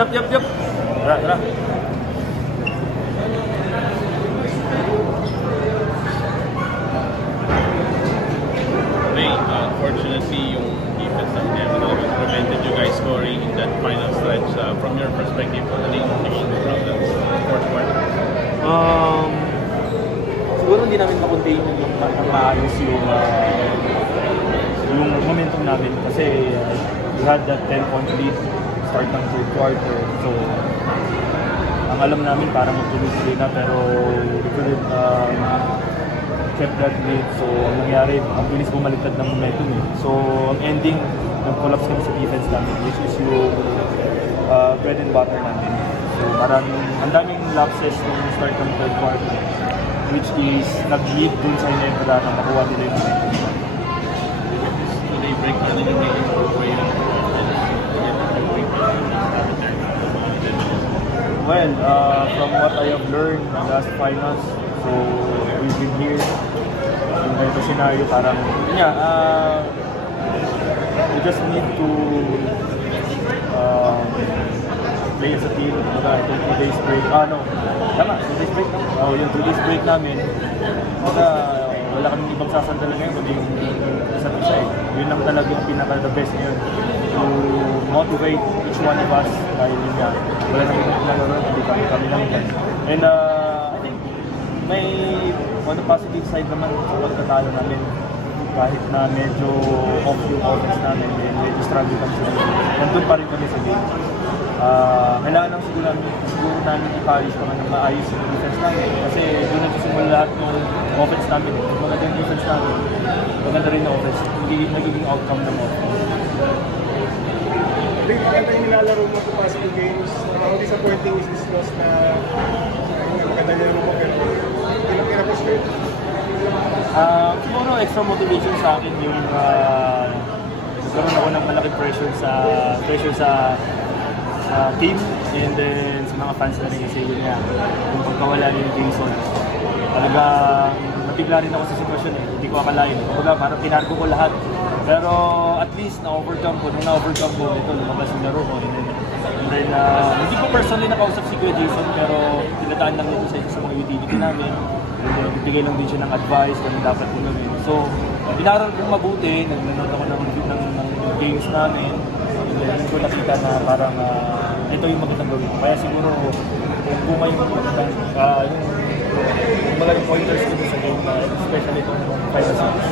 Yep. Tara. Unfortunately, yung defense ng Diego talagang prevented you guys scoring in that final stretch. From your perspective, ano yung implications from the fourth quarter? Siguro hindi namin makontain yung maayos yung momentum namin kasi we had that 10-point lead start ng third quarter. So, ang alam namin parang magtuloy-tuloy na pero we couldn't kept that lead. So, ang nangyari, ang bilis bumaliktad ng momentum eh. So, ang ending, nag-collapse kami sa defense namin, which is yung bread and butter namin. So, ang daming lapses nung start ng third quarter, which is nag-lead dun sa Ginebra na makuha nila yung momentum. So, they break na nila yung way na well, from what I have learned in last finals, so we've been here in the scenario parang we just need to play as a team. Itong 2 days break, 2 days break yung 2 days break namin, wala kaming ibang sasandalan ngayon kundi yung isa't isa eh. Yun lang talaga yung pinaka-the best ngayon to motivate each one of us dahil yun nga, wala nang ibang pinalaro, hindi kami lang yan. And I think may on the positive side naman sa pagkatalo namin, kahit na medyo off yung offense namin, medyo struggle kami sa game. Nandun pa rin kami sa game. Kailangan lang siguro namin i-polish kami ng maayos yung defense namin. Kasi doon nagsisimula lahat ng offense namin. Maganda yung defense namin. Maganda rin na offense. Hindi nagiging outcome ng offense. Maganda yung nilalaro mo sa past few games. How disappointing is this loss na maganda nilalaro mo pero pinapos kayo? Siguro extra motivation sa akin yung nagkaroon ako ng malaking pressure sa team and then sa mga fans na rin kasi yun nga yung pagkawala ni Jason talaga nabigla rin ako sa sitwasyon eh, hindi ko akalain kumbaga parang pinargo ko lahat pero at least na-overcome ko ito lumabas yung laro ko and then hindi ko personally nakausap si Kuya Jason pero tinataan lang nito sa mga utility namin and then nagbigay lang din siya ng advice kung dapat kong gawin so pinaral kong mabuti nanonood ako ng games namin and then ko nakita na parang ito yung magandang gawin. Kaya siguro kung bunga yung mga pointers ko sa game, especially itong 5 seconds.